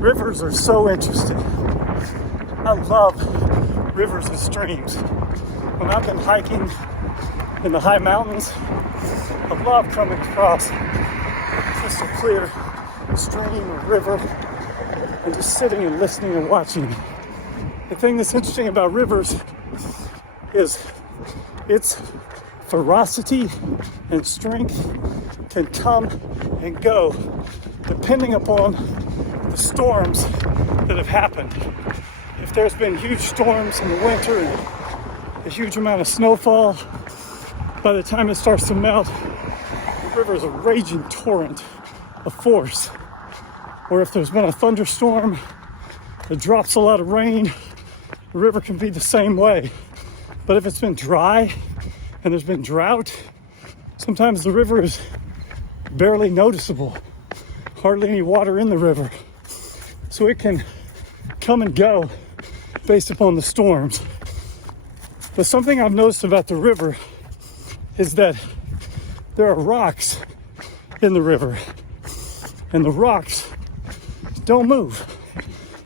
Rivers are so interesting. I love rivers and streams. When I've been hiking in the high mountains, I love coming across crystal clear stream or river and just sitting and listening and watching. The thing that's interesting about rivers is its ferocity and strength can come and go depending upon the storms that have happened. If there's been huge storms in the winter and a huge amount of snowfall, by the time it starts to melt, the river is a raging torrent of force. Or if there's been a thunderstorm that drops a lot of rain, the river can be the same way. But if it's been dry and there's been drought, sometimes the river is barely noticeable, hardly any water in the river. So it can come and go based upon the storms. But something I've noticed about the river is that there are rocks in the river, and the rocks don't move.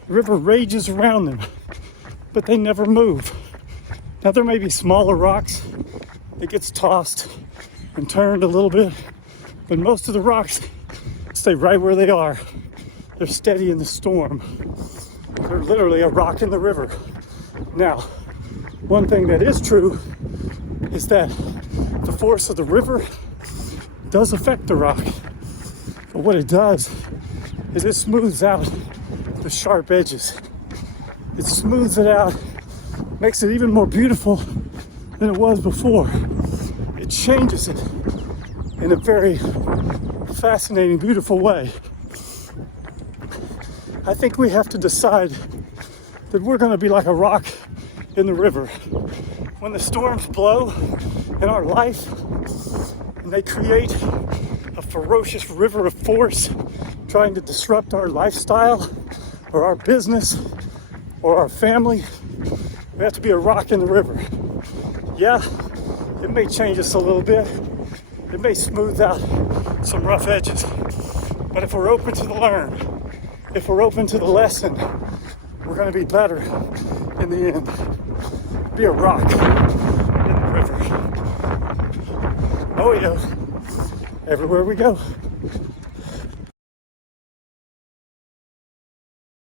The river rages around them, but they never move. Now there may be smaller rocks that gets tossed and turned a little bit, but most of the rocks stay right where they are. They're steady in the storm. They're literally a rock in the river. Now, one thing that is true is that the force of the river does affect the rock. But what it does is it smooths out the sharp edges. It smooths it out, makes it even more beautiful than it was before. It changes it in a very fascinating, beautiful way. I think we have to decide that we're going to be like a rock in the river. When the storms blow in our life and they create a ferocious river of force trying to disrupt our lifestyle or our business or our family, we have to be a rock in the river. Yeah, it may change us a little bit. It may smooth out some rough edges. But if we're open to the learn, if we're open to the lesson, we're going to be better in the end. Be a rock in the river. Oh yeah, everywhere we go.